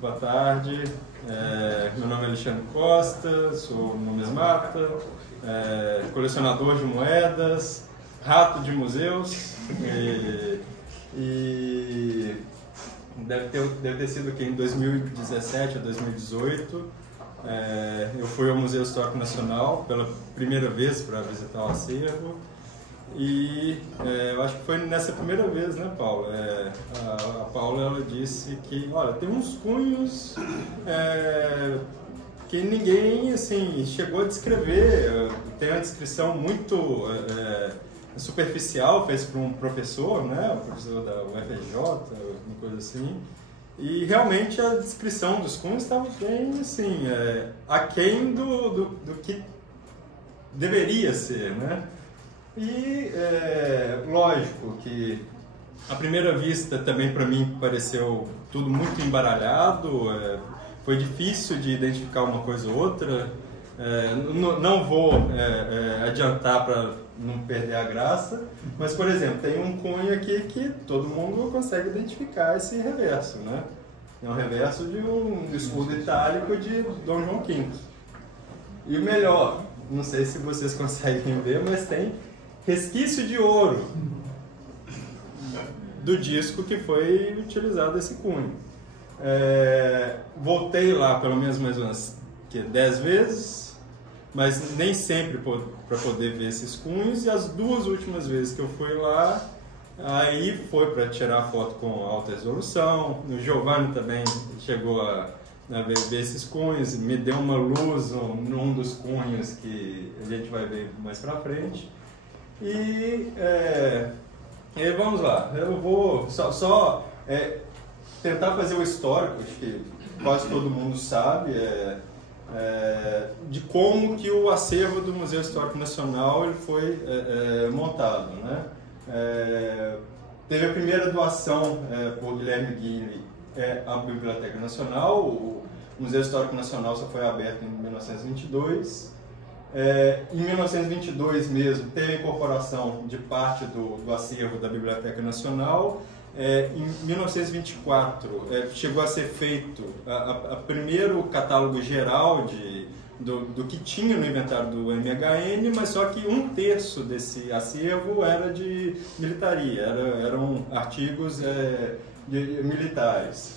boa tarde. Meu nome é Alexandre Costa, sou numismata, colecionador de moedas, rato de museus e deve ter sido aqui em 2017 ou 2018. Eu fui ao Museu Histórico Nacional pela primeira vez para visitar o acervo. E eu acho que foi nessa primeira vez, né, Paula? A Paula, ela disse que, olha, tem uns cunhos que ninguém, assim, chegou a descrever. Tem uma descrição muito superficial, fez por um professor, né, o professor da UFRJ, uma coisa assim. E realmente a descrição dos cunhos estava bem, assim, aquém do que deveria ser, né? E lógico que à primeira vista também para mim pareceu tudo muito embaralhado, foi difícil de identificar uma coisa ou outra. Não vou adiantar para não perder a graça, mas por exemplo, tem um cunho aqui que todo mundo consegue identificar esse reverso, né? É um reverso de um escudo itálico de Dom João V. E o melhor, não sei se vocês conseguem ver, mas tem resquício de ouro do disco que foi utilizado esse cunho. Voltei lá pelo menos mais umas 10 vezes, mas nem sempre para poder ver esses cunhos, e as duas últimas vezes que eu fui lá, aí foi para tirar foto com alta resolução. O Giovanni também chegou a ver esses cunhos, me deu uma luz num dos cunhos que a gente vai ver mais para frente. E vamos lá, eu vou só tentar fazer o histórico, acho que quase todo mundo sabe, de como que o acervo do Museu Histórico Nacional ele foi montado, né? Teve a primeira doação por Guilherme Guille à Biblioteca Nacional. O Museu Histórico Nacional só foi aberto em 1922. Em 1922 mesmo, teve a incorporação de parte do acervo da Biblioteca Nacional. Em 1924, chegou a ser feito a primeiro catálogo geral do que tinha no inventário do MHN, mas só que 1/3 desse acervo era de militaria, eram artigos militares.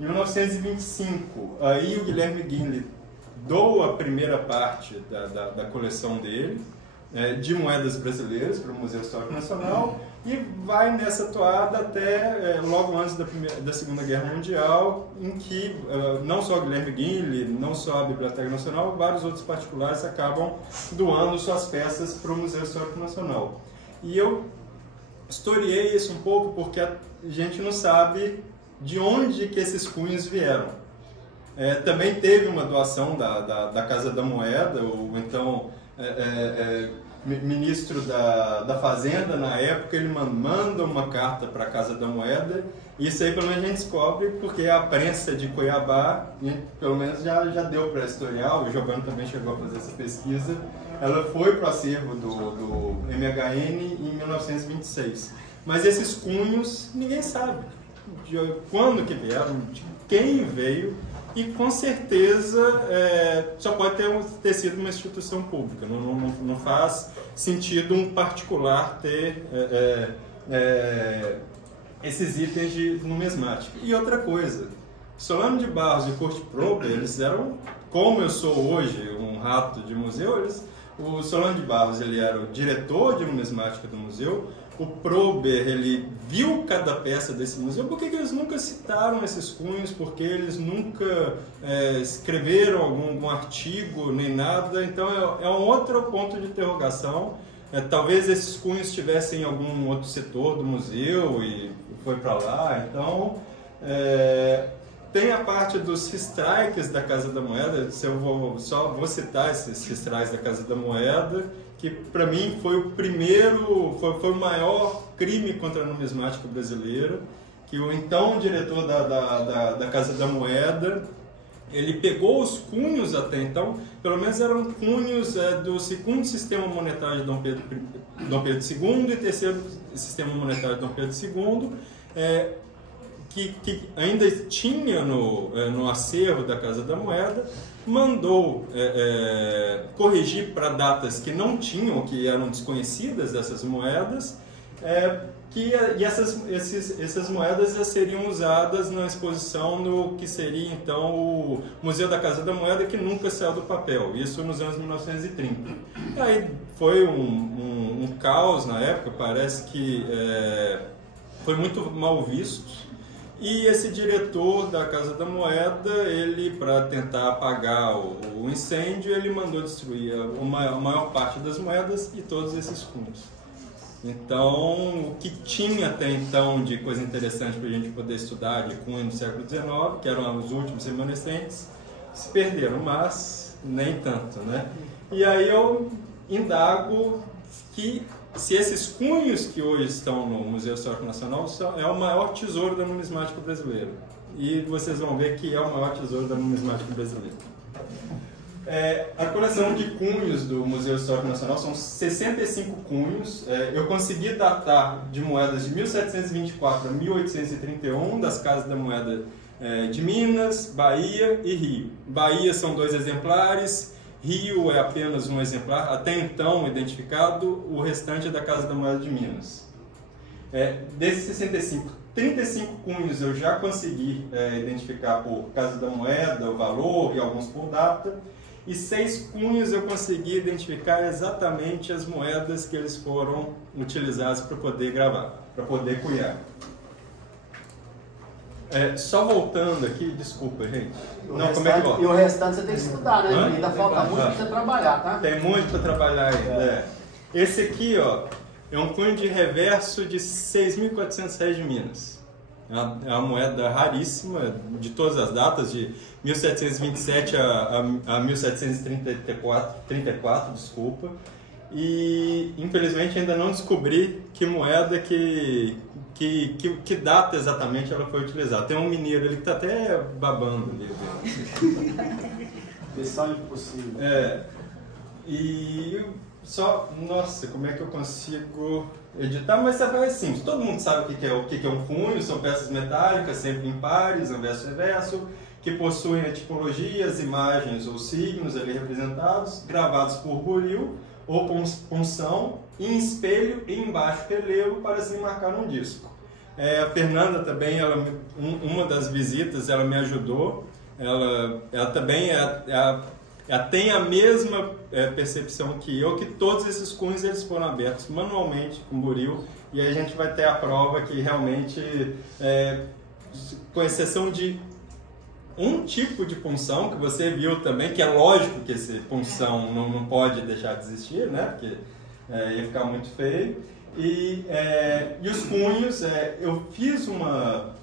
Em 1925, aí o Guilherme Guille doa a primeira parte da coleção dele, de moedas brasileiras, para o Museu Histórico Nacional, e vai nessa toada até logo antes da Segunda Guerra Mundial, em que não só Guilherme Guille, não só a Biblioteca Nacional, vários outros particulares acabam doando suas peças para o Museu Histórico Nacional. E eu historiei isso um pouco porque a gente não sabe de onde que esses cunhos vieram. Também teve uma doação da Casa da Moeda, o então ministro da Fazenda na época, ele manda uma carta para a Casa da Moeda. Isso aí pelo menos a gente descobre porque a prensa de Cuiabá, pelo menos já deu para historiar, o Giovanni também chegou a fazer essa pesquisa. Ela foi para o acervo do MHN em 1926. Mas esses cunhos ninguém sabe de quando que vieram, de quem veio. E com certeza só pode ter sido uma instituição pública. Não faz sentido um particular ter esses itens de numismática. E outra coisa, Solano de Barros e Kurt Prober, eles eram, como eu sou hoje, um rato de museu, o Solano de Barros ele era o diretor de numismática do museu. O Prober, ele viu cada peça desse museu. Por que eles nunca citaram esses cunhos? Porque eles nunca escreveram algum artigo, nem nada. Então, é um outro ponto de interrogação. Talvez esses cunhos estivessem em algum outro setor do museu e foi para lá. Então, tem a parte dos strikes da Casa da Moeda. Só vou citar esses strikes da Casa da Moeda, que para mim foi o primeiro, foi o maior crime contra a numismática brasileira, que o então diretor da Casa da Moeda, ele pegou os cunhos até então, pelo menos eram cunhos do segundo sistema monetário de Dom Pedro II e terceiro sistema monetário de Dom Pedro II, que ainda tinha no acervo da Casa da Moeda, mandou corrigir para datas que não tinham, que eram desconhecidas dessas moedas, e essas moedas seriam usadas na exposição no que seria então o Museu da Casa da Moeda, que nunca saiu do papel, isso nos anos 1930. E aí foi um caos na época, parece que foi muito mal visto. E esse diretor da Casa da Moeda, ele, para tentar apagar o incêndio, ele mandou destruir a maior parte das moedas e todos esses cunhos. Então, o que tinha até então de coisa interessante para a gente poder estudar de cunho do século XIX, que eram os últimos remanescentes, se perderam, mas nem tanto, né? E aí eu indago que se esses cunhos que hoje estão no Museu Histórico Nacional é o maior tesouro da numismática brasileira. E vocês vão ver que é o maior tesouro da numismática brasileira. A coleção de cunhos do Museu Histórico Nacional são 65 cunhos. Eu consegui datar de moedas de 1724 a 1831 das Casas da Moeda de Minas, Bahia e Rio. Bahia são 2 exemplares, Rio é apenas um exemplar, até então identificado, o restante é da Casa da Moeda de Minas. Desses 65, 35 cunhos eu já consegui identificar por Casa da Moeda, o valor e alguns por data, e 6 cunhos eu consegui identificar exatamente as moedas que eles foram utilizados para poder gravar, para poder cunhar. Só voltando aqui, desculpa, gente. E o restante você tem que estudar, né? Ainda falta muito para você trabalhar, tá? Tem muito para trabalhar ainda. Esse aqui, ó, é um cunho de reverso de R$ 6.400 de Minas. É uma moeda raríssima, de todas as datas, de 1727 a 1734, desculpa. E, infelizmente, ainda não descobri que moeda, que data exatamente ela foi utilizada. Tem um mineiro ali que está até babando ali. Missão impossível. E só, nossa, como é que eu consigo editar? Mas é simples, todo mundo sabe o que é um cunho, são peças metálicas, sempre impares, anverso e reverso, que possuem a tipologia, as imagens ou signos ali representados, gravados por buril ou punção, em espelho e embaixo relevo para se marcar num disco. A Fernanda também, uma das visitas, ela me ajudou, ela também ela tem a mesma percepção que eu, que todos esses cunhos eles foram abertos manualmente com buril, e aí a gente vai ter a prova que realmente, com exceção de um tipo de punção, que você viu também, que é lógico que esse punção não pode deixar de existir, né? Porque ia ficar muito feio. E os cunhos, eu fiz uma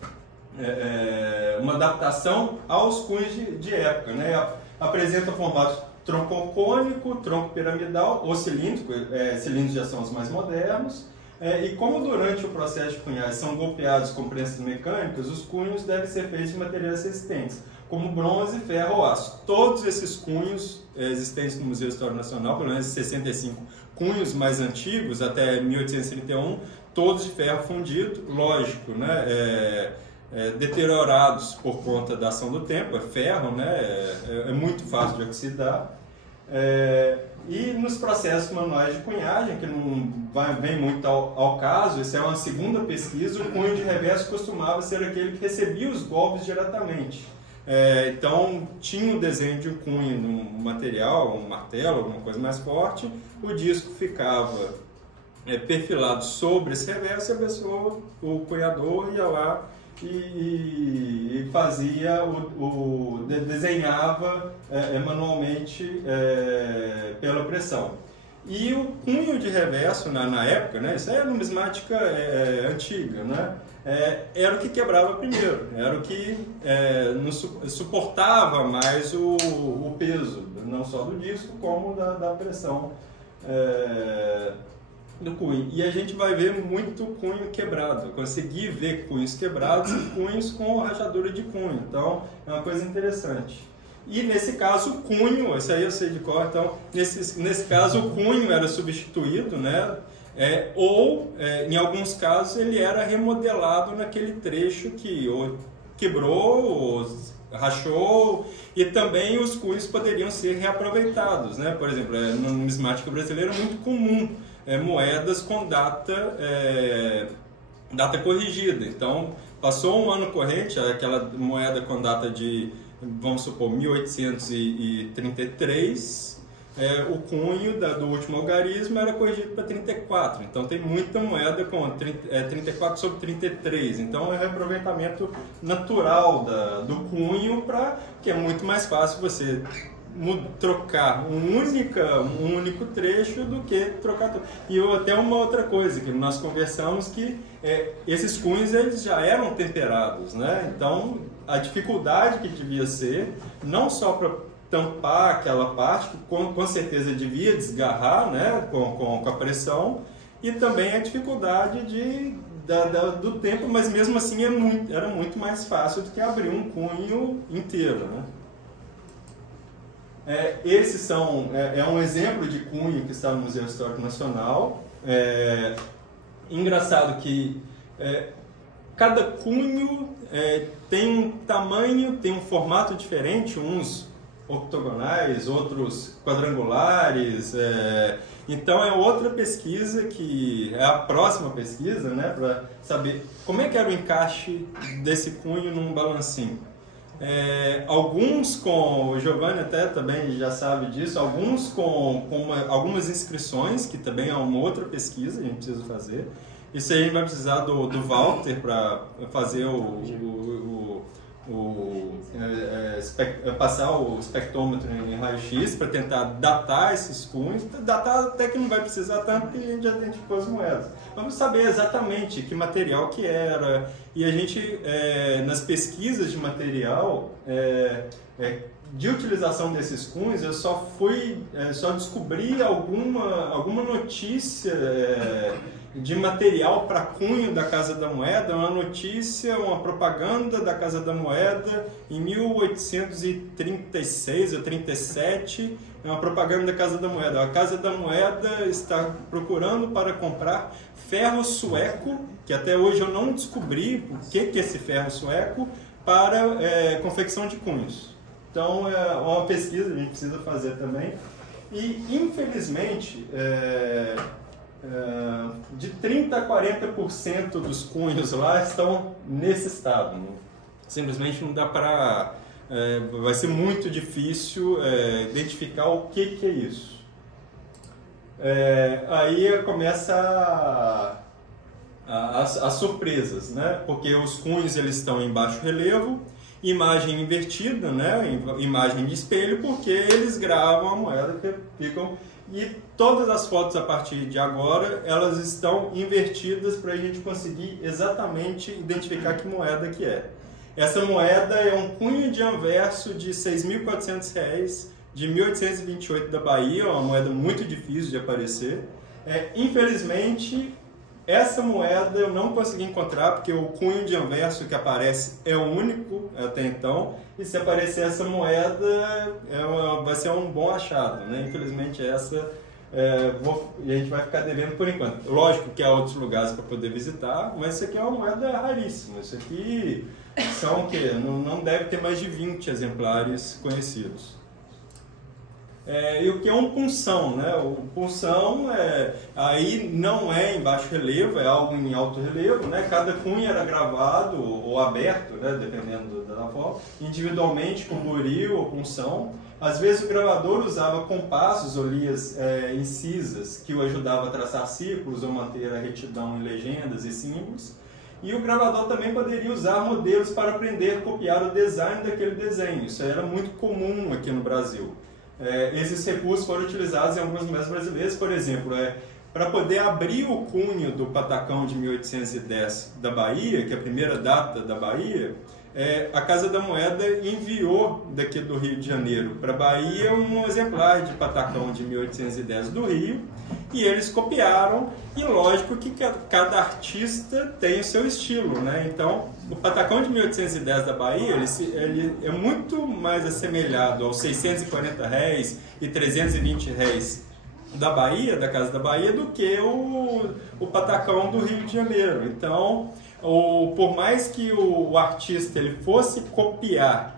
adaptação aos cunhos de época, né? Apresenta formato troncocônico, tronco piramidal ou cilíndrico, cilindros já são os mais modernos. E como durante o processo de cunhagem são golpeados com prensas mecânicas, os cunhos devem ser feitos de materiais resistentes, como bronze, ferro ou aço. Todos esses cunhos existentes no Museu Histórico Nacional, pelo menos 65 cunhos mais antigos, até 1831, todos de ferro fundido, lógico, né? Deteriorados por conta da ação do tempo, é ferro, né? É muito fácil de oxidar. E nos processos manuais de cunhagem, que não vem muito ao caso, isso é uma segunda pesquisa, o cunho de reverso costumava ser aquele que recebia os golpes diretamente. Então, tinha o desenho de um cunho num material, um martelo, alguma coisa mais forte, o disco ficava perfilado sobre esse reverso e a pessoa, o cunhador, ia lá e fazia, desenhava manualmente pela pressão. E o cunho de reverso, na época, né, isso é numismática antiga, né, era o que quebrava primeiro, era o que suportava mais o peso, não só do disco, como da pressão do cunho. E a gente vai ver muito cunho quebrado. Eu consegui ver cunhos quebrados e cunhos com rachadura de cunho. Então, é uma coisa interessante. E nesse caso, o cunho, esse aí eu sei de cor, então, nesse caso, o cunho era substituído, né? Ou, em alguns casos, ele era remodelado naquele trecho que ou quebrou, ou rachou, e também os cunhos poderiam ser reaproveitados, né? Por exemplo, na numismática brasileira é muito comum moedas com data corrigida. Então, passou um ano corrente, aquela moeda com data de, vamos supor, 1833, o cunho do último algarismo era corrigido para 34. Então, tem muita moeda com 34 sobre 33. Então, é um reaproveitamento natural do cunho, que é muito mais fácil você trocar um único trecho do que trocar tudo. E até uma outra coisa que nós conversamos, que esses cunhos eles já eram temperados, né? Então a dificuldade que devia ser, não só para tampar aquela parte, que com certeza devia desgarrar, né? com a pressão, e também a dificuldade do tempo, mas mesmo assim era muito mais fácil do que abrir um cunho inteiro, né? Esses são um exemplo de cunho que está no Museu Histórico Nacional. Engraçado que cada cunho tem um tamanho, tem um formato diferente, uns octogonais, outros quadrangulares. Então é outra pesquisa, que é a próxima pesquisa, né, para saber como é que era o encaixe desse cunho num balancinho. Alguns o Giovanni até também já sabe disso, alguns com algumas inscrições, que também é uma outra pesquisa que a gente precisa fazer. Isso aí a gente vai precisar do Walter para fazer passar o espectrômetro em raio-x para tentar datar esses cunhos. Datar até que não vai precisar tanto, porque a gente já identificou as moedas. Vamos saber exatamente que material que era. E a gente, nas pesquisas de material, de utilização desses cunhos, eu só descobri alguma notícia de material para cunho da Casa da Moeda, uma propaganda da Casa da Moeda em 1836 ou 37, é uma propaganda da Casa da Moeda. A Casa da Moeda está procurando para comprar ferro sueco, que até hoje eu não descobri o que é esse ferro sueco, para confecção de cunhos. Então é uma pesquisa que a gente precisa fazer também. E infelizmente de 30% a 40% dos cunhos lá estão nesse estado. Simplesmente não dá para... vai ser muito difícil identificar o que é isso. Aí começa as surpresas, né? Porque os cunhos eles estão em baixo relevo, imagem invertida, né? Imagem de espelho, porque eles gravam a moeda que ficam... E todas as fotos a partir de agora, elas estão invertidas para a gente conseguir exatamente identificar que moeda que é. Essa moeda é um cunho de anverso de R$ 6.400, de 1828 da Bahia, uma moeda muito difícil de aparecer. Infelizmente, essa moeda eu não consegui encontrar, porque o cunho de anverso que aparece é o único até então, e se aparecer essa moeda, vai ser um bom achado, né? Infelizmente essa a gente vai ficar devendo por enquanto. Lógico que há outros lugares para poder visitar, mas isso aqui é uma moeda raríssima. Isso aqui são o quê? Não deve ter mais de 20 exemplares conhecidos. E o que é um punção, né? O punção aí não é em baixo relevo, é algo em alto relevo, né? Cada cunho era gravado ou aberto, né? Dependendo da forma, individualmente com buril ou punção. Às vezes o gravador usava compassos ou linhas incisas que o ajudava a traçar círculos ou manter a retidão em legendas e símbolos. E o gravador também poderia usar modelos para aprender a copiar o design daquele desenho. Isso era muito comum aqui no Brasil. Esses recursos foram utilizados em algumas moedas brasileiras, por exemplo, para poder abrir o cunho do patacão de 1810 da Bahia, que é a primeira data da Bahia, a Casa da Moeda enviou daqui do Rio de Janeiro para a Bahia um exemplar de patacão de 1810 do Rio, e eles copiaram, e lógico que cada artista tem o seu estilo, né? Então, o patacão de 1810 da Bahia, ele é muito mais assemelhado aos R$ 640 e R$ 320 da Bahia, da Casa da Bahia, do que o patacão do Rio de Janeiro. Então, por mais que o artista ele fosse copiar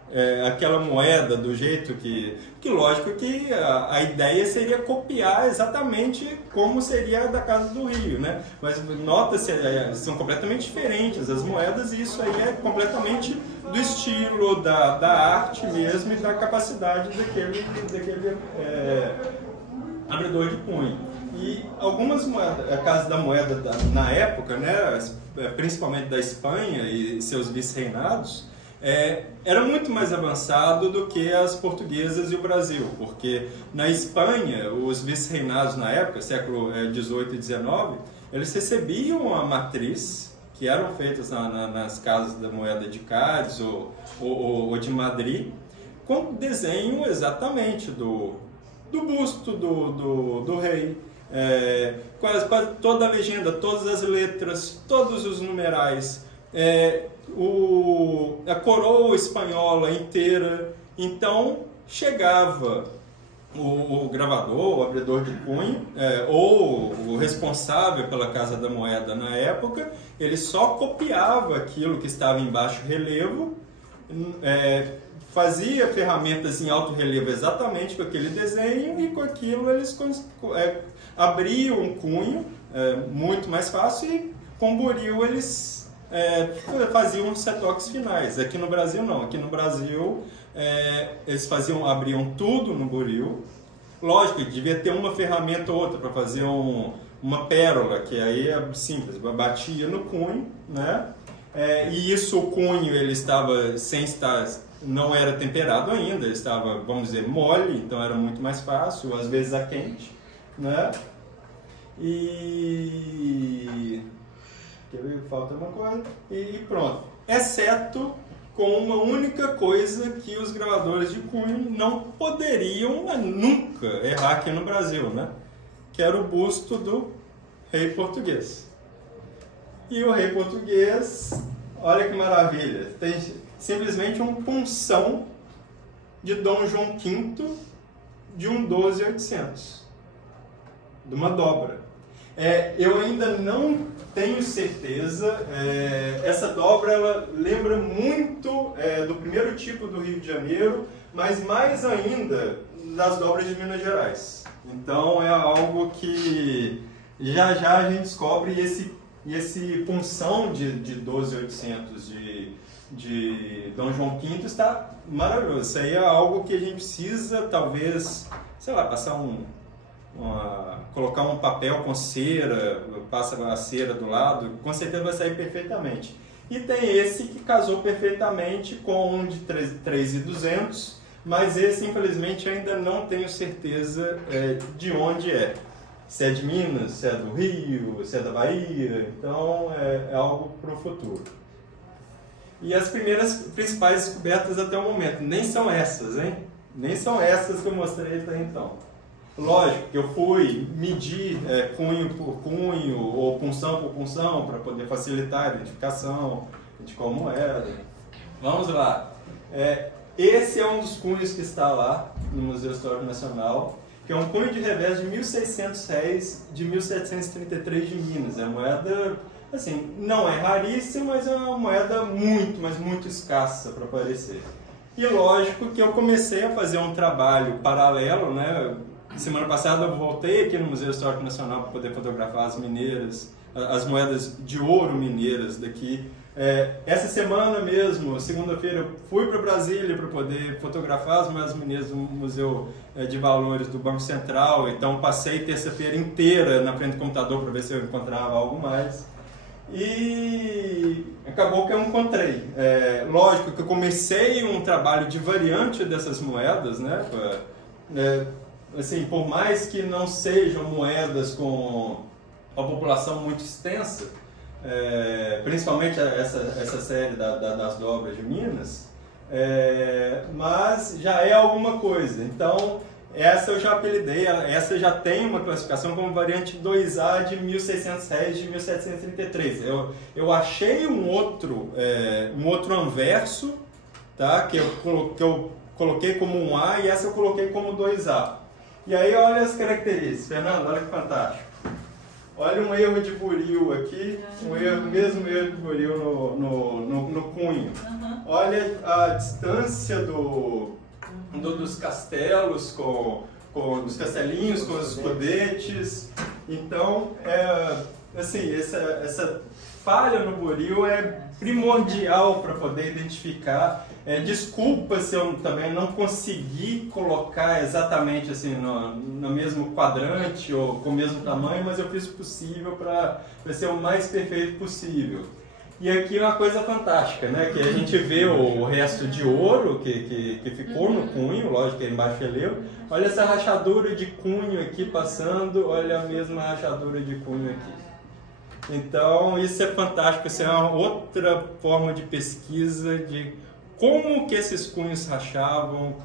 aquela moeda do jeito que lógico que a ideia seria copiar exatamente como seria a da Casa do Rio, né? Mas nota-se, são completamente diferentes as moedas, e isso aí é completamente do estilo, da arte mesmo e da capacidade daquele abridor de cunho. E algumas moedas, a Casa da Moeda na época, né, principalmente da Espanha e seus vice-reinados, era muito mais avançado do que as portuguesas e o Brasil, porque na Espanha, os vice-reinados na época, século XVIII e XIX, eles recebiam a matriz, que eram feitas nas casas da moeda de Cádiz ou de Madrid, com desenho exatamente do busto do rei, quase toda a legenda, todas as letras, todos os numerais, a coroa espanhola inteira. Então chegava o gravador, o abridor de cunho, ou o responsável pela Casa da Moeda na época, ele só copiava aquilo que estava em baixo relevo, fazia ferramentas em alto relevo exatamente com aquele desenho, e com aquilo eles abriam um cunho muito mais fácil, e com buril eles faziam os retoques finais. Aqui no Brasil não, aqui no Brasil eles abriam tudo no buril. Lógico, devia ter uma ferramenta ou outra para fazer uma pérola, que aí é simples, batia no cunho, né? E isso, o cunho ele estava não era temperado ainda, ele estava, vamos dizer, mole, então era muito mais fácil, às vezes a quente, né? E falta uma coisa, e pronto. Exceto com uma única coisa que os gravadores de cunho não poderiam nunca errar aqui no Brasil, né? Que era o busto do rei português. E o rei português, olha que maravilha, tem simplesmente um punção de Dom João V de um 12.800, de uma dobra. Eu ainda não tenho certeza, essa dobra ela lembra muito do primeiro tipo do Rio de Janeiro, mas mais ainda das dobras de Minas Gerais. Então é algo que já a gente descobre, e esse punção de 12.800 de Dom João V está maravilhoso. Isso aí é algo que a gente precisa, talvez, sei lá, colocar um papel com cera, passa a cera do lado, com certeza vai sair perfeitamente. E tem esse que casou perfeitamente com um de 3.200, mas esse infelizmente ainda não tenho certeza de onde é. Se é de Minas, se é do Rio, se é da Bahia, então é algo para o futuro. E as principais descobertas até o momento, nem são essas, hein? Nem são essas que eu mostrei até então. Lógico que eu fui medir cunho por cunho ou punção por punção para poder facilitar a identificação de qual moeda. Vamos lá. Esse é um dos cunhos que está lá no Museu Histórico Nacional, que é um cunho de revés de R$1.600 de 1733 de Minas. É uma moeda, assim, não é raríssima, mas é uma moeda muito, mas muito escassa para aparecer. E lógico que eu comecei a fazer um trabalho paralelo, né? Semana passada eu voltei aqui no Museu Histórico Nacional para poder fotografar as moedas de ouro mineiras daqui. Essa semana mesmo, segunda-feira, eu fui para Brasília para poder fotografar as moedas mineiras do Museu de Valores do Banco Central. Então passei terça-feira inteira na frente do computador para ver se eu encontrava algo mais. E acabou que eu encontrei. Lógico que eu comecei um trabalho de variante dessas moedas, né? Assim, por mais que não sejam moedas com a população muito extensa, principalmente essa série das dobras de Minas, mas já é alguma coisa. Então, essa eu já apelidei, essa já tem uma classificação como variante 2A de R$1.600 de 1733. Eu achei um outro anverso, tá? que eu coloquei como um A, e essa eu coloquei como 2A. E aí olha as características, Fernando, olha que fantástico. Olha um erro de buril aqui, mesmo erro de buril no cunho. Olha a distância dos castelos dos castelinhos com os escudetes. Então, assim, essa falha no buril é primordial para poder identificar. Desculpa se eu também não consegui colocar exatamente assim no mesmo quadrante ou com o mesmo tamanho, mas eu fiz o possível para ser o mais perfeito possível. E aqui é uma coisa fantástica, né? Que a gente vê o resto de ouro que ficou no cunho, lógico que é embaixo relevo. Olha essa rachadura de cunho aqui passando, olha a mesma rachadura de cunho aqui. Então isso é fantástico, isso é uma outra forma de pesquisa de como que esses cunhos rachavam, o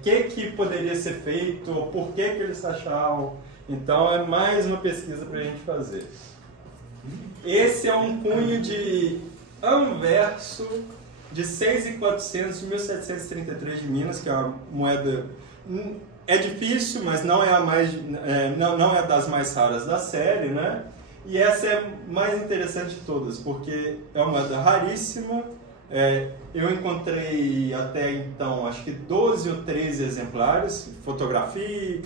que poderia ser feito, por que eles rachavam. Então é mais uma pesquisa para a gente fazer. Esse é um cunho de anverso de 6.400 de 1733 de Minas, que é uma moeda... É difícil, mas não é não é das mais raras da série, né? E essa é a mais interessante de todas, porque é uma moeda raríssima. Eu encontrei até então, acho que 12 ou 13 exemplares, que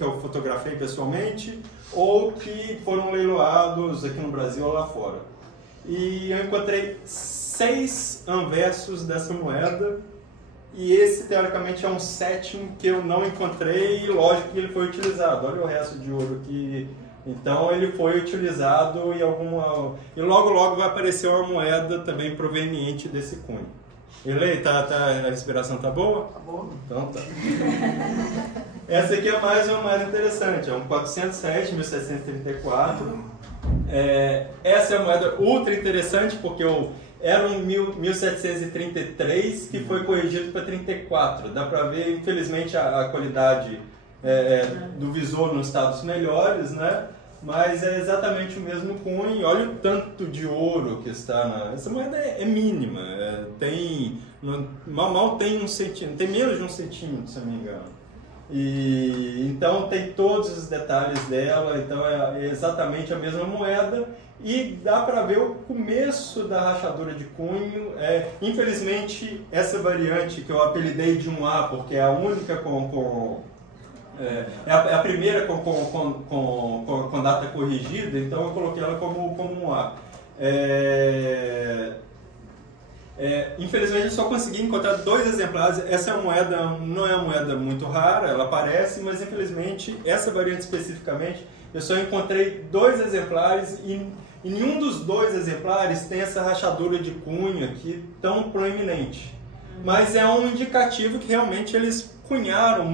eu fotografei pessoalmente, ou que foram leiloados aqui no Brasil ou lá fora. E eu encontrei 6 anversos dessa moeda, e esse teoricamente é um sétimo que eu não encontrei, e lógico que ele foi utilizado. Olha o resto de ouro aqui. Então ele foi utilizado e logo vai aparecer uma moeda também proveniente desse cunho. Elei, a inspiração tá boa? Tá bom. Então tá. Essa aqui é mais uma mais interessante, é um 407, 1734. Essa é uma moeda ultra interessante porque era um 1733 que foi corrigido para 34. Dá para ver, infelizmente, a qualidade do visor nos estados melhores, né? Mas é exatamente o mesmo cunho. Olha o tanto de ouro que está essa moeda é mínima, mal tem 1 centímetro, tem menos de 1 centímetro, se eu não me engano. E então tem todos os detalhes dela, então é exatamente a mesma moeda. E dá para ver o começo da rachadura de cunho. Infelizmente, essa variante que eu apelidei de 1A, porque é a única é a primeira com data corrigida, então eu coloquei ela como 1A. Infelizmente eu só consegui encontrar 2 exemplares. Essa moeda não é uma moeda muito rara, ela aparece, mas infelizmente essa variante especificamente eu só encontrei 2 exemplares e nenhum dos 2 exemplares tem essa rachadura de cunho aqui tão proeminente. Mas é um indicativo que realmente eles cunharam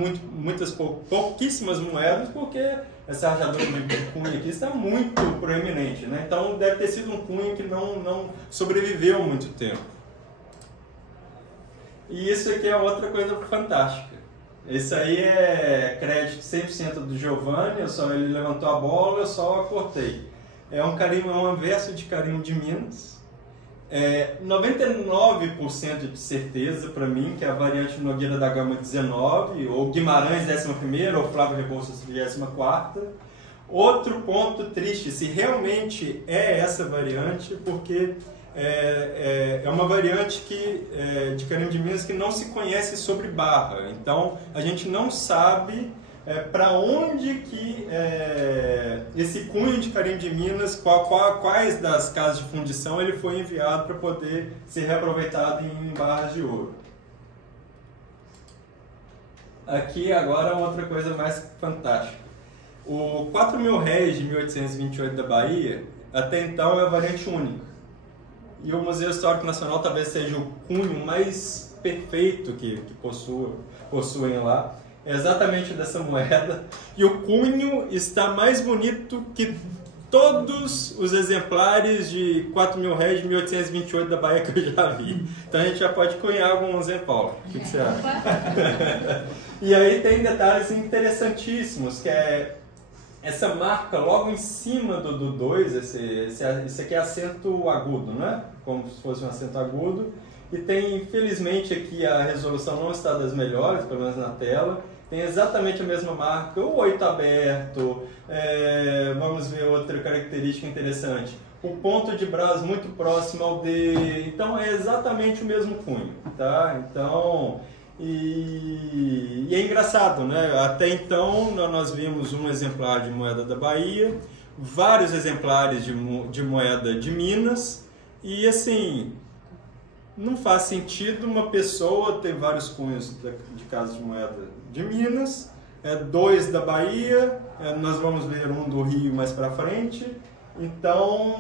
pouquíssimas moedas, porque essa rachadura de cunho aqui está muito proeminente, né? Então deve ter sido um cunho que não sobreviveu muito tempo. E isso aqui é outra coisa fantástica. Esse aí é crédito 100% do Giovanni, ele levantou a bola, eu só cortei. É um anverso de carimbo de Minas. 99% de certeza para mim que é a variante Nogueira da Gama 19, ou Guimarães 11ª, ou Flávio Rebouças 24ª. Outro ponto triste, se realmente é essa variante, porque é uma variante de carimbo de Minas que não se conhece sobre barra. Então a gente não sabe para onde que esse cunho de carimbo de Minas, quais das casas de fundição ele foi enviado para poder ser reaproveitado em barras de ouro. Aqui agora outra coisa mais fantástica. O 4.000 réis de 1828 da Bahia, até então é a variante única. E o Museu Histórico Nacional talvez seja o cunho mais perfeito que possuem lá. É exatamente dessa moeda, e o cunho está mais bonito que todos os exemplares de 4.000 réis de 1828 da Bahia que eu já vi. Então a gente já pode cunhar alguns, hein, Paulo? O que você acha? E aí tem detalhes interessantíssimos, que é essa marca logo em cima do 2, esse aqui é acento agudo, né? Como se fosse um acento agudo. E tem, infelizmente, aqui a resolução não está das melhores, pelo menos na tela. tem exatamente a mesma marca, o 8 aberto, vamos ver outra característica interessante, o ponto de brás muito próximo ao D, então é exatamente o mesmo cunho, tá? Então, e é engraçado, né? Até então nós vimos um exemplar de moeda da Bahia, vários exemplares de moeda de Minas, e assim, não faz sentido uma pessoa ter vários cunhos de casa de moeda de Minas, 2 da Bahia, nós vamos ver um do Rio mais para frente. Então,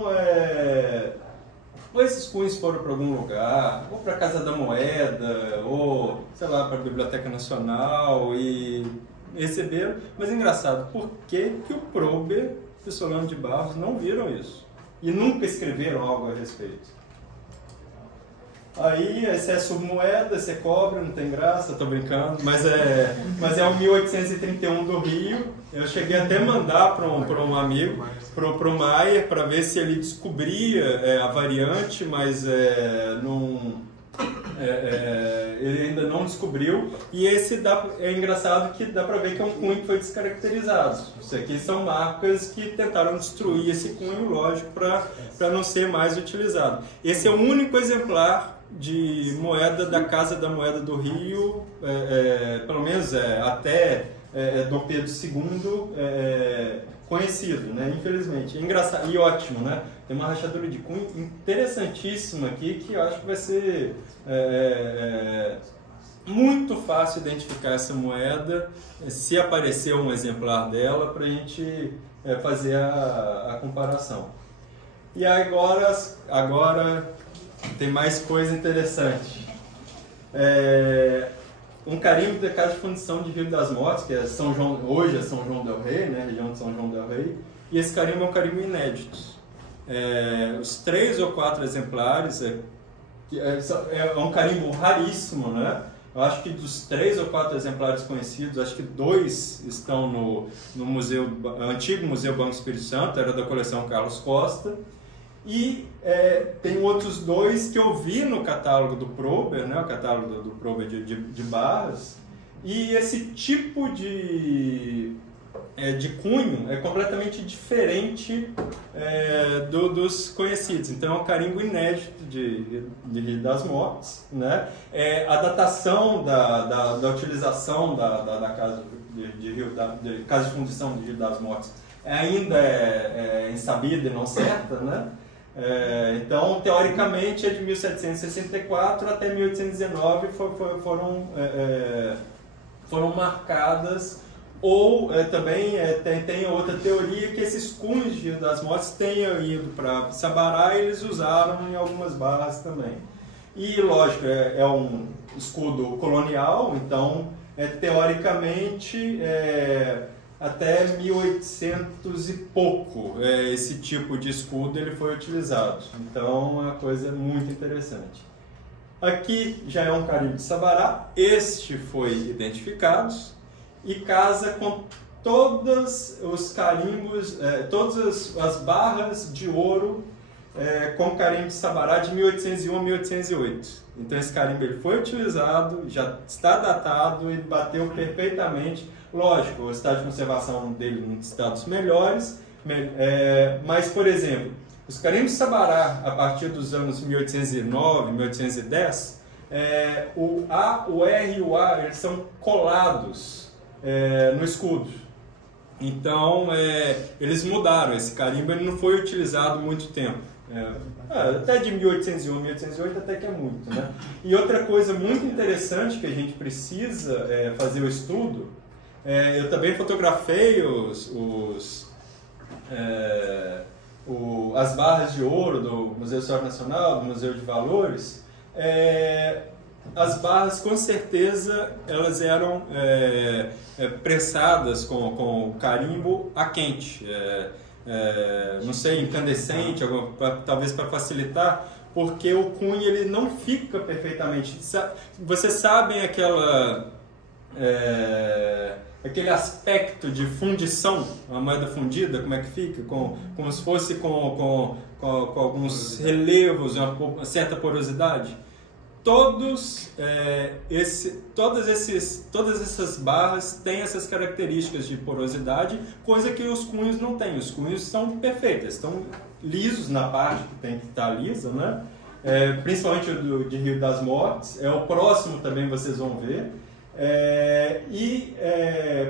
ou esses cunhos foram para algum lugar, ou para a Casa da Moeda, ou, sei lá, para a Biblioteca Nacional e receberam. Mas é engraçado, por que o Prober e o Solano de Barros não viram isso? E nunca escreveram algo a respeito? Aí, esse é submoeda, esse é cobre, não tem graça, tô brincando, mas é o 1831 do Rio. Eu cheguei até a mandar para um amigo, pro Maier, para ver se ele descobria a variante, mas ele ainda não descobriu. E esse é engraçado que dá para ver que é um cunho que foi descaracterizado. Isso aqui são marcas que tentaram destruir esse cunho, lógico, para não ser mais utilizado. Esse é o único exemplar de moeda da Casa da Moeda do Rio, pelo menos até Dom Pedro II, conhecido, né? Infelizmente. É engraçado e ótimo, né? Tem uma rachadura de cunho interessantíssima aqui que eu acho que vai ser muito fácil identificar essa moeda se aparecer um exemplar dela para a gente fazer a comparação. E agora tem mais coisa interessante. Um carimbo da Casa de Fundição de Rio das Mortes, que hoje é São João del Rei, né, região de São João del Rei, e esse carimbo é um carimbo inédito. Os 3 ou 4 exemplares é um carimbo raríssimo, né? Eu acho que dos 3 ou 4 exemplares conhecidos, acho que 2 estão no antigo Museu Banco Espírito Santo, era da coleção Carlos Costa. E tem outros 2 que eu vi no catálogo do Prober, né, o catálogo do Prober de Barras, e esse tipo de cunho é completamente diferente dos conhecidos. Então é um carimbo inédito de Rio das Mortes, né? A datação da utilização da Casa de Casa de Fundição de Rio das Mortes ainda é insabida e não certa, né? Então, teoricamente, é de 1764 até 1819 foram marcadas, ou também tem outra teoria que esses cunhos de Rio das Mortes tenham ido para Sabará e eles usaram em algumas barras também. E, lógico, é um escudo colonial, então, teoricamente, até 1800 e pouco esse tipo de escudo ele foi utilizado. Então é uma coisa muito interessante. Aqui já é um carimbo de Sabará, este foi identificado e casa com todos os carimbos, todas as barras de ouro com carimbo de Sabará de 1801 a 1808. Então esse carimbo ele foi utilizado, já está datado e bateu perfeitamente. Lógico, o estado de conservação dele em estados melhores, mas, por exemplo, os carimbos de Sabará, a partir dos anos 1809, 1810, o A, o R e o A eles são colados no escudo. Então, eles mudaram. Esse carimbo ele não foi utilizado muito tempo. Até de 1801 a 1808 até que é muito, né? E outra coisa muito interessante que a gente precisa fazer o estudo, eu também fotografei as barras de ouro do Museu Histórico Nacional, do Museu de Valores. As barras, com certeza, elas eram pressadas com carimbo a quente, não sei, incandescente, talvez para facilitar, porque o cunho ele não fica perfeitamente. Vocês sabem aquele aspecto de fundição, a moeda fundida, como é que fica? Como se fosse com alguns relevos, uma certa porosidade. todas essas barras têm essas características de porosidade, coisa que os cunhos não têm. Os cunhos são perfeitos, estão lisos na parte que tem que estar lisa, né? Principalmente o de Rio das Mortes, o próximo também vocês vão ver.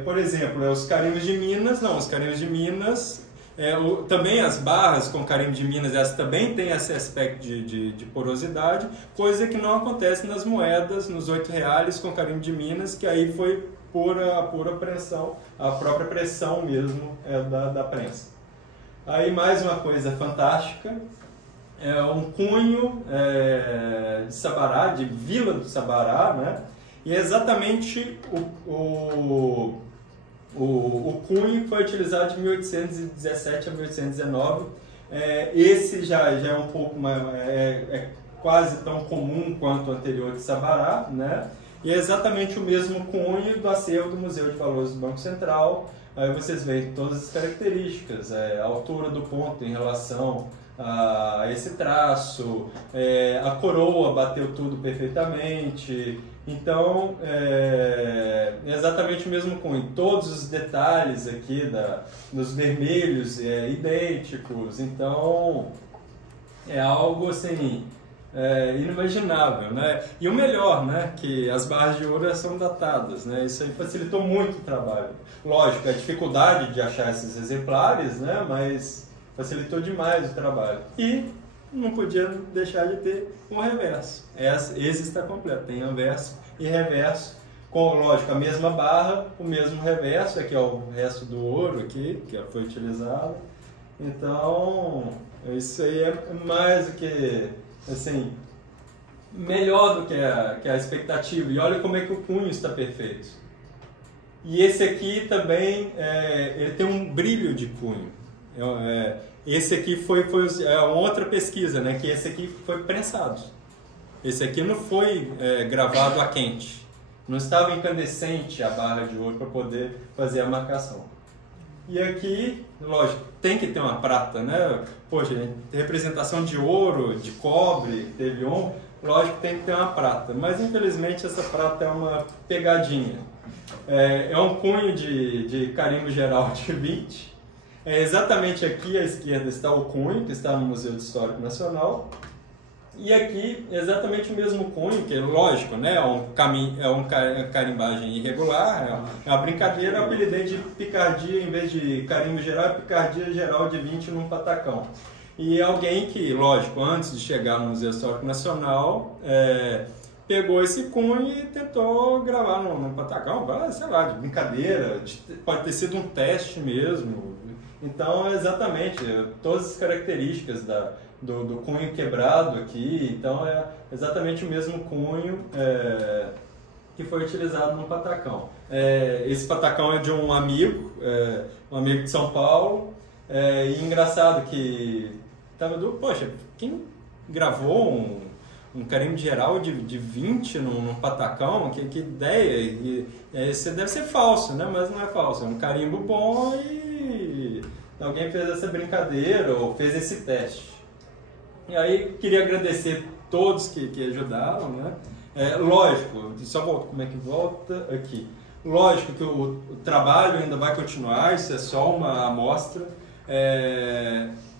Por exemplo, os carimbos de Minas, não, os carimbos de Minas... também as barras com carimbo de Minas, elas também têm esse aspecto de porosidade, coisa que não acontece nas moedas, nos 8 reais com carimbo de Minas, que aí foi pura pressão, a própria pressão mesmo da prensa. Aí mais uma coisa fantástica, um cunho de Sabará, de Vila do Sabará, né? E é exatamente o cunho foi utilizado de 1817 a 1819. Esse já é um pouco mais, quase tão comum quanto o anterior de Sabará, né? E é exatamente o mesmo cunho do acervo do Museu de Valores do Banco Central. Aí vocês veem todas as características, a altura do ponto em relação a esse traço, a coroa bateu tudo perfeitamente. Então, é exatamente o mesmo cunho. Todos os detalhes aqui dos vermelhos idênticos. Então, é algo assim, inimaginável, né? E o melhor, né? Que as barras de ouro são datadas, né? Isso aí facilitou muito o trabalho. Lógico, a dificuldade de achar esses exemplares, né? Mas facilitou demais o trabalho. E não podia deixar de ter um reverso. Esse está completo, tem anverso e reverso, com, lógico, a mesma barra, o mesmo reverso, aqui é o resto do ouro aqui, que foi utilizado. Então, isso aí é mais do que, assim, melhor do que a expectativa. E olha como é que o cunho está perfeito. E esse aqui também, ele tem um brilho de cunho. Esse aqui foi outra pesquisa, né? Que esse aqui foi prensado. Esse aqui não foi gravado a quente. Não estava incandescente a barra de ouro para poder fazer a marcação. E aqui, lógico, tem que ter uma prata, né? Poxa, representação de ouro, de cobre, teve lógico que tem que ter uma prata. Mas infelizmente essa prata é uma pegadinha. É um cunho de carimbo geral de 20. Exatamente aqui à esquerda está o cunho, que está no Museu Histórico Nacional. E aqui, exatamente o mesmo cunho, que é lógico, né? É uma carimbagem irregular, é uma brincadeira, eu apelidei de picardia, em vez de carimbo geral, é picardia geral de 20 num patacão. E alguém que, lógico, antes de chegar no Museu Histórico Nacional, pegou esse cunho e tentou gravar num patacão, sei lá, de brincadeira, pode ter sido um teste mesmo. Então, exatamente, todas as características do cunho quebrado aqui, então é exatamente o mesmo cunho que foi utilizado no patacão. Esse patacão é de um amigo de São Paulo, e engraçado que poxa, quem gravou um carimbo geral de 20 num patacão, que ideia, esse deve ser falso, né? Mas não é falso, é um carimbo bom e alguém fez essa brincadeira ou fez esse teste. E aí queria agradecer todos que ajudaram, né? Lógico, só volta, como é que volta? Aqui. Lógico que o trabalho ainda vai continuar, isso é só uma amostra.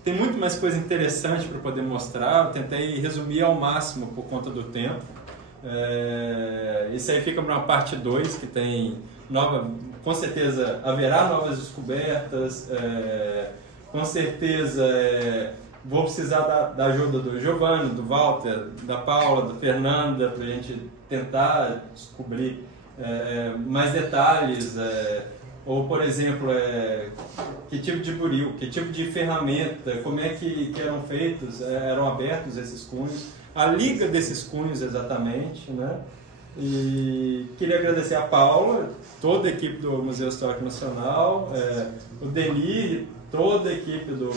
Tem muito mais coisa interessante para poder mostrar, eu tentei resumir ao máximo por conta do tempo. Isso aí fica para uma parte 2, que tem com certeza haverá novas descobertas, com certeza vou precisar da ajuda do Giovanni, do Walter, da Paula, da Fernanda, para a gente tentar descobrir mais detalhes, ou por exemplo, que tipo de buril, que tipo de ferramenta, como é que eram feitos, eram abertos esses cunhos, a liga desses cunhos exatamente, né? E queria agradecer a Paula, toda a equipe do Museu Histórico Nacional, o Denis, toda a equipe do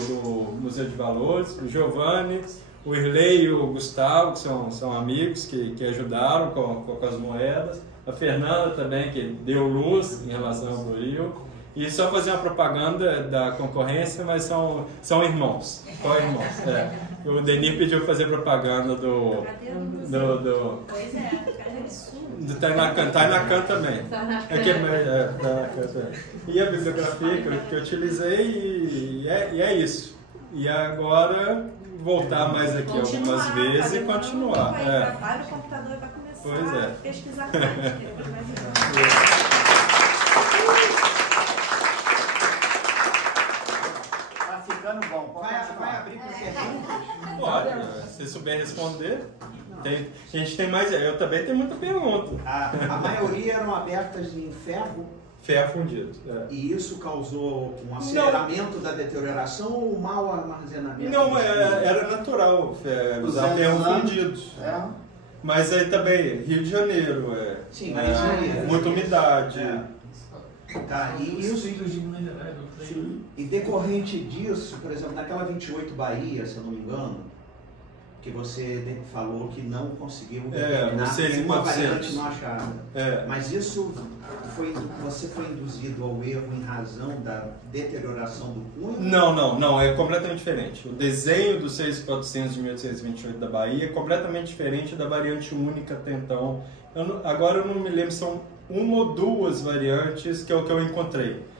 Museu de Valores, o Giovanni, o Irley e o Gustavo, que são amigos que ajudaram com as moedas, a Fernanda também, que deu luz em relação ao buril. E só fazer uma propaganda da concorrência, mas são irmãos, co-irmãos. O Denis pediu fazer propaganda do... Pois é, cara, absurdo. Do Tainacan também. E a bibliografia que eu utilizei e é isso. E agora voltar mais aqui algumas vezes e continuar. O computador vai começar a pesquisar mais. Bom, vai abrir para perguntas? Pode, se souber responder. A gente tem mais. Eu também tenho muita pergunta. A maioria eram abertas em ferro. Ferro fundido. E isso causou um aceleramento da deterioração ou um mau armazenamento? Não, era natural usar ferro fundido. Mas aí também, Rio de Janeiro, sim, mas muita umidade. Tá, e decorrente disso, por exemplo, naquela 28 Bahia, se eu não me engano, que você falou que não conseguiu determinar uma variante não achada. Mas isso você foi induzido ao erro em razão da deterioração do cunho? Não, é completamente diferente. O desenho do 6400 de 1828 da Bahia é completamente diferente da variante única até então. Agora eu não me lembro, são uma ou duas variantes que é o que eu encontrei.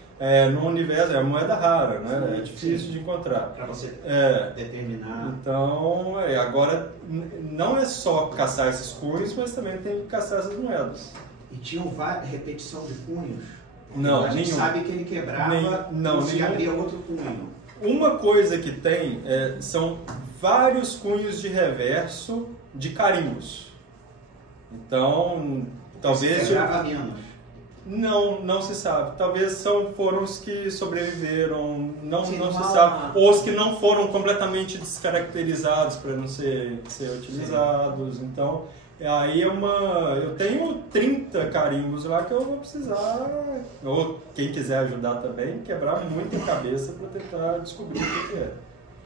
No universo, é moeda rara, né? É difícil de encontrar. Para você determinar. Então, agora não é só caçar esses cunhos, mas também tem que caçar essas moedas. E tinham repetição de cunhos? Não, a gente sabe que ele quebrava e abria outro cunho. Uma coisa que tem são vários cunhos de reverso de carimbos. Então, talvez... Quebrava menos. Não se sabe. Talvez foram os que sobreviveram, não se sabe. Ou os que não foram completamente descaracterizados para não ser utilizados. Sim. Então, aí eu tenho 30 carimbos lá que eu vou precisar, ou quem quiser ajudar também, quebrar muita cabeça para tentar descobrir o que é.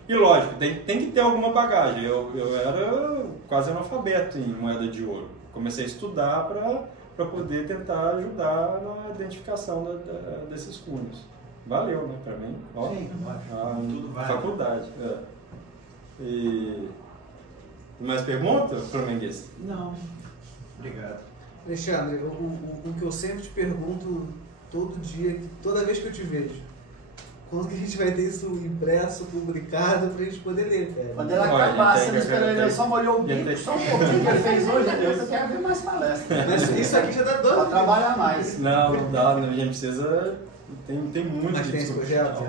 E lógico, tem que ter alguma bagagem. Eu era quase analfabeto em moeda de ouro. Comecei a estudar para poder tentar ajudar na identificação desses cunhos. Valeu, né, para mim. Sim, tudo vale. Faculdade. E mais pergunta, flamenguista? Não. Obrigado. Alexandre, o que eu sempre te pergunto todo dia, toda vez que eu te vejo, quando que a gente vai ter isso impresso, publicado, pra gente poder ler, cara? Quando ela acabar, você não esperou, ele só molhou o bico, só um pouquinho que ele fez hoje, eu quero ver mais palestras. Mas isso aqui já dá pra trabalhar mais. Não dá, a gente precisa... Tem muito. Mas tem esse projeto?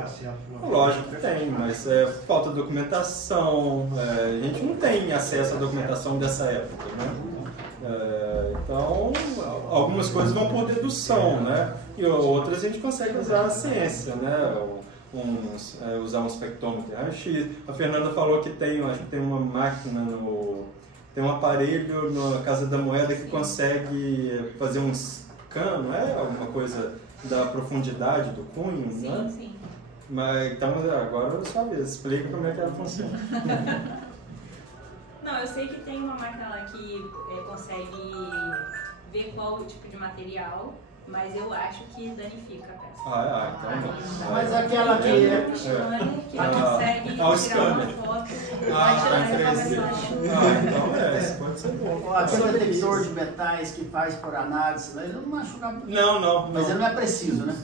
Lógico que tem, mas falta documentação, a gente não tem acesso à documentação dessa época, né? Então, algumas coisas vão por dedução, né? E outras a gente consegue usar a ciência, né? Usar um espectrômetro raio-x. A Fernanda falou que acho que tem uma máquina, tem um aparelho na Casa da Moeda que consegue fazer um scan, não é? Alguma coisa da profundidade do cunho, sim, né? Sim. Mas então agora sua vez, explica como é que ela funciona. Não, eu sei que tem uma máquina lá que consegue ver qual tipo de material, mas eu acho que danifica a peça. Então mas aquela que consegue tirar uma foto então pode ser bom. Aquele detector de metais que faz por análise, ele não machuca muito. Não. Mas ele não é preciso, né?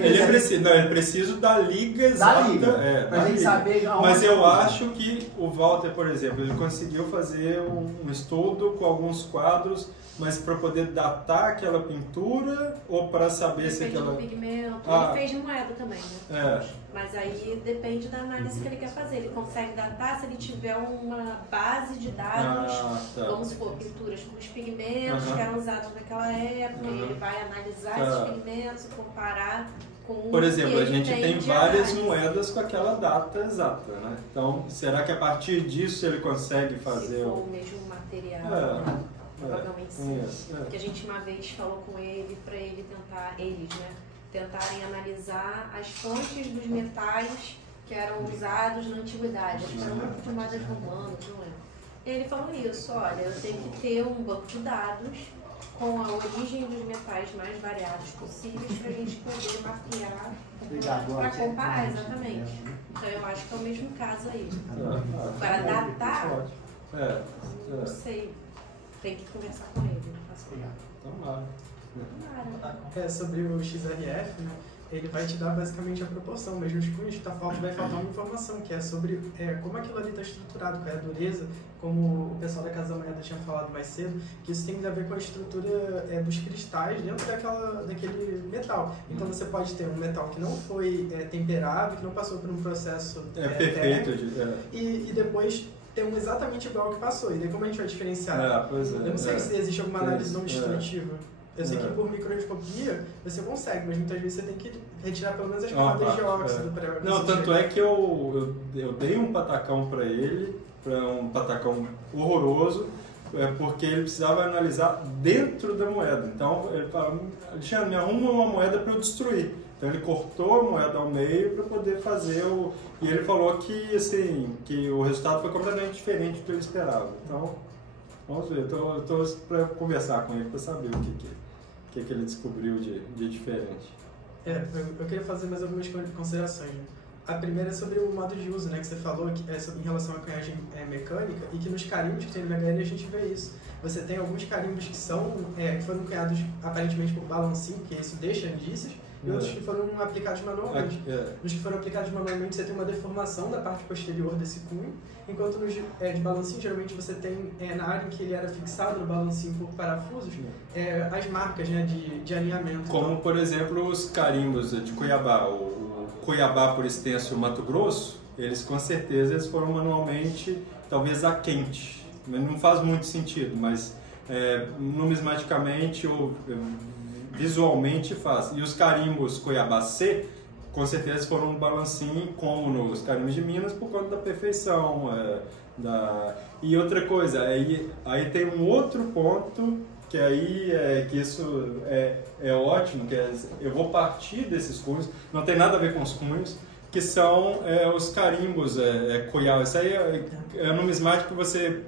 Ele é preciso da liga exata. Pra gente saber aonde. Mas eu acho que o Walter, por exemplo, ele conseguiu fazer um estudo com alguns quadros, mas para poder datar aquela pintura ou para saber se aquela... Depende do pigmento. Ele fez de moeda também, né? Mas aí depende da análise que ele quer fazer. Ele consegue datar se ele tiver uma base de dados, vamos supor, pinturas com os pigmentos que eram usados naquela época, e ele vai analisar esses pigmentos, comparar com... Por exemplo, a gente tem várias moedas com aquela data exata, né? Então, será que a partir disso ele consegue fazer... Se for o mesmo material... Provavelmente sim. Porque a gente uma vez falou com ele para ele tentarem analisar as fontes dos metais que eram usados na antiguidade. Acho que eram muito chamadas romanas, não lembro. E ele falou isso, olha, eu tenho que ter um banco de dados com a origem dos metais mais variados possíveis para a gente poder mapear para comparar, exatamente. Então eu acho que é o mesmo caso aí. Para datar, não sei, tem que conversar com ele. Sobre o XRF, né? Ele vai te dar basicamente a proporção, mas nos cunhos vai faltar uma informação, que é sobre como aquilo ali está estruturado, qual é a dureza, como o pessoal da Casa da Moeda tinha falado mais cedo, que isso tem a ver com a estrutura dos cristais dentro daquele metal. Então você pode ter um metal que não foi temperado, que não passou por um processo perfeito e depois tem um exatamente igual ao que passou. E daí como a gente vai diferenciar? Eu não sei se existe alguma análise não destrutiva. Eu sei que por microscopia você consegue, mas muitas vezes você tem que retirar pelo menos as camadas de óxido para... Não, tanto é que eu dei um patacão para ele, um patacão horroroso, porque ele precisava analisar dentro da moeda. Então ele falou, Alexandre, me arruma uma moeda para eu destruir. Então ele cortou a moeda ao meio para poder fazer o... E ele falou que, assim, que o resultado foi completamente diferente do que ele esperava. Então, vamos ver, eu estou para conversar com ele para saber o que ele descobriu de diferente. Eu queria fazer mais algumas considerações. A primeira é sobre o modo de uso, né, que você falou, que é em relação à cunhagem mecânica, e que nos carimbos que tem no MHL a gente vê isso. Você tem alguns carimbos que foram cunhados aparentemente por balancinho, que isso deixa indícios, e outros que foram aplicados manualmente. Nos que foram aplicados manualmente você tem uma deformação da parte posterior desse cunho, enquanto nos de balancinho geralmente você tem na área em que ele era fixado no balancinho por parafusos, as marcas, né, de alinhamento. Como por exemplo os carimbos de Cuiabá, o Cuiabá por extenso Mato Grosso, eles com certeza eles foram manualmente, talvez a quente, não faz muito sentido, mas numismaticamente ou visualmente faz. E os carimbos Cuiabá C, com certeza foram um balancinho, como nos carimbos de Minas, por conta da perfeição. E outra coisa, aí tem um outro ponto, que aí que isso é ótimo, que eu vou partir desses cunhos, não tem nada a ver com os cunhos, que são os carimbos Cuiabá. Isso aí é numismático que você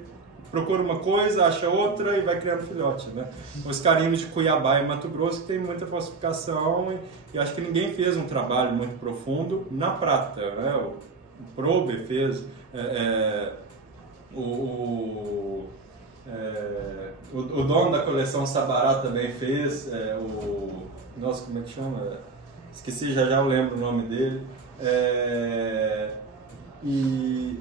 procura uma coisa, acha outra e vai criando filhote, né? Os carimbos de Cuiabá e Mato Grosso tem muita falsificação e acho que ninguém fez um trabalho muito profundo na prata, né? O Probe fez, o dono da coleção Sabará também fez, nossa, como é que chama? Esqueci, já eu lembro o nome dele. E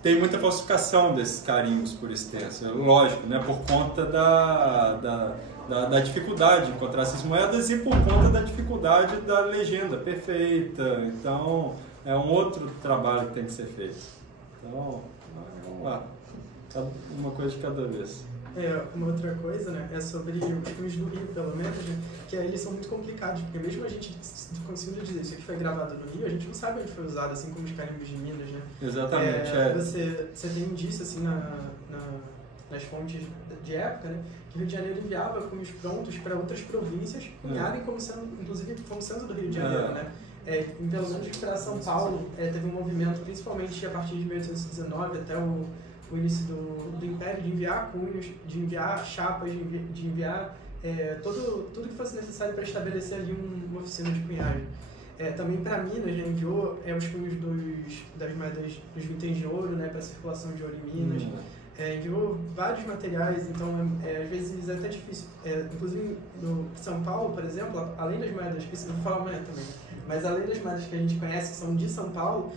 tem muita falsificação desses carimbos por extenso, lógico, né? Por conta da dificuldade de encontrar essas moedas e por conta da dificuldade da legenda perfeita. Então, é um outro trabalho que tem que ser feito. Então, vamos lá, uma coisa de cada vez. Uma outra coisa, né, é sobre os cunhos do Rio, pelo menos, né, que eles são muito complicados, porque mesmo a gente conseguindo dizer isso aqui foi gravado no Rio, a gente não sabe onde foi usado, assim como os carimbos de Minas, né? Exatamente, Você tem indício, assim, nas fontes de época, né, que o Rio de Janeiro enviava cunhos prontos para outras províncias, cunharem como sendo, inclusive, como sendo do Rio de Janeiro, né? Pelo menos para São Paulo, teve um movimento, principalmente a partir de 1819 até o início do Império, de enviar cunhos, de enviar chapas, de enviar tudo que fosse necessário para estabelecer ali uma oficina de cunhagem. Também para Minas já enviou os cunhos das moedas dos vinténs de ouro, né, para circulação de ouro em Minas. Enviou vários materiais, então às vezes é até difícil. Inclusive no São Paulo, por exemplo, além das moedas, eu vou falar amanhã também, mas além das moedas que a gente conhece que são de São Paulo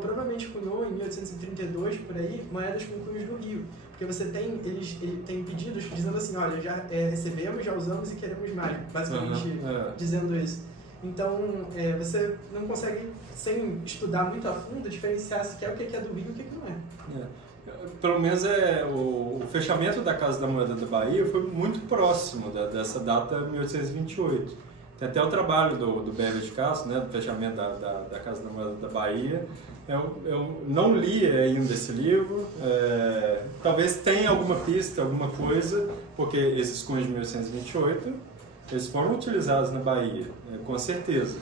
provavelmente cunhou em 1832, por aí, moedas com cunhos do Rio. Porque você tem, eles têm pedidos dizendo assim, olha, já recebemos, já usamos e queremos mais, basicamente dizendo isso. Então, você não consegue, sem estudar muito a fundo, diferenciar se quer o que é do Rio e o que não é. Pelo menos o fechamento da Casa da Moeda da Bahia foi muito próximo dessa data 1828. Tem até o trabalho do Bever de Castro, né, do fechamento da Casa da Moeda da Bahia. Eu não li ainda esse livro, talvez tenha alguma pista, alguma coisa, porque esses cunhos de 1828 eles foram utilizados na Bahia, com certeza.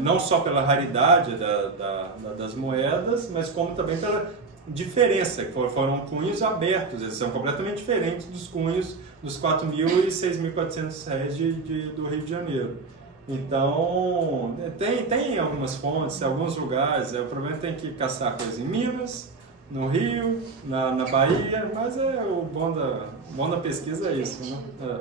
Não só pela raridade das moedas, mas como também diferença, foram cunhos abertos, eles são completamente diferentes dos cunhos dos 4.000 e 6.400 réis do Rio de Janeiro. Então, tem algumas fontes, alguns lugares, o problema é que tem que caçar coisa em Minas, no Rio, na Bahia, mas o bom da pesquisa é isso, né?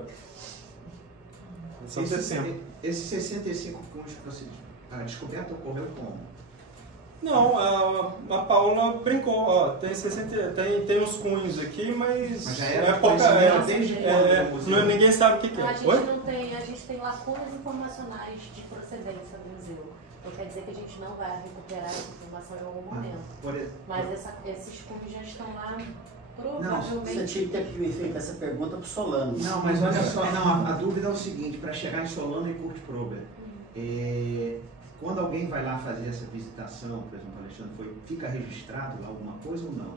Esses 65 cunhos que você... A descoberta ocorreu como? Não, a Paula brincou, tem uns cunhos aqui, mas já era pouca, desde quando ninguém sabe o que é. A gente tem lacunas informacionais de procedência do museu. Então quer dizer que a gente não vai recuperar essa informação em algum momento. Mas esses cunhos já estão lá, provavelmente... Não, você tinha que ter feito essa pergunta para o Solano. Não, mas olha só, a dúvida é o seguinte, para chegar em Solano e Kurt Prober, quando alguém vai lá fazer essa visitação, por exemplo, Alexandre, fica registrado lá alguma coisa ou não?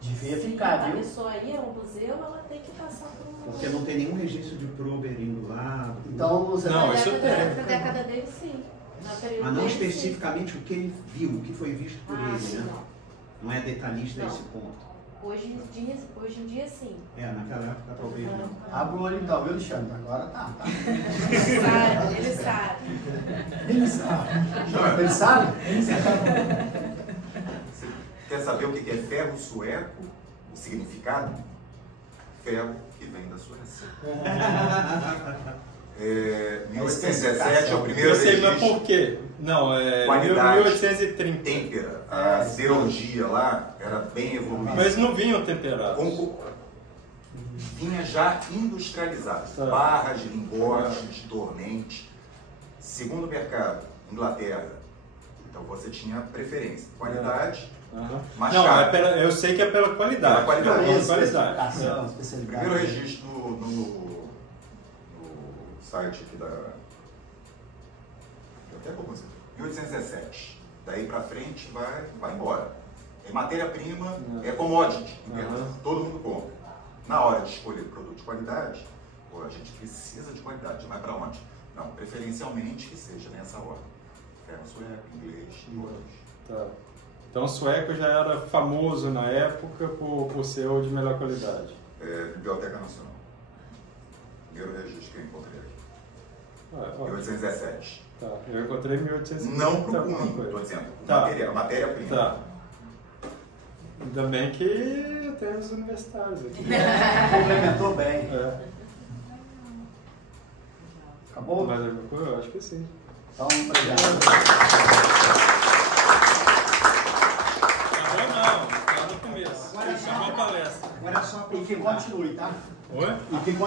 Devia ficar, viu? A pessoa aí é um museu, ela tem que passar por um... Porque não tem nenhum registro de Prober indo lá. Então, você não, isso tem. Na década dele, sim. Mas não especificamente o que ele viu, o que foi visto por ele, sim, né? Não é detalhista esse ponto. Hoje em dia, sim. Naquela época talvez não. Abre o olho então, viu, Alexandre? Agora tá. Ele sabe. Ele sabe. Ele sabe? Ele sabe. Quer saber o que é ferro sueco? O significado? Ferro que vem da Suécia. 1817 é o primeiro registro. Eu sei, mas por quê? Não, qualidade, 1830. Têmpera. A siderurgia lá era bem evoluída. Mas não vinham temperados. Vinha já industrializado. Barras, lingotes, tornentes. Segundo o mercado, Inglaterra. Então você tinha preferência. Qualidade, mais caro. Eu sei que é pela qualidade. Pela qualidade. Primeiro registro no site aqui da... Até como você... 1817. Daí pra frente vai embora. É matéria-prima, é commodity. Todo mundo compra. Na hora de escolher produto de qualidade, a gente precisa de qualidade. Vai para onde? Não, preferencialmente que seja nessa ordem. Ferro sueco, inglês e outros. Tá. Então o sueco já era famoso na época por ser o de melhor qualidade. Biblioteca Nacional. Primeiro registro que eu encontrei aqui. 1817. Tá, eu encontrei em 1850. Não pro cunho, estou dizendo. Matéria-prima. Tá. Ainda bem que tem os universitários aqui. Complementou bem. Acabou? Mas eu acho que sim. Então, obrigado. Não, tá no começo. Agora é só a palestra. Agora é só e que continue, tá? Oi? E que continue.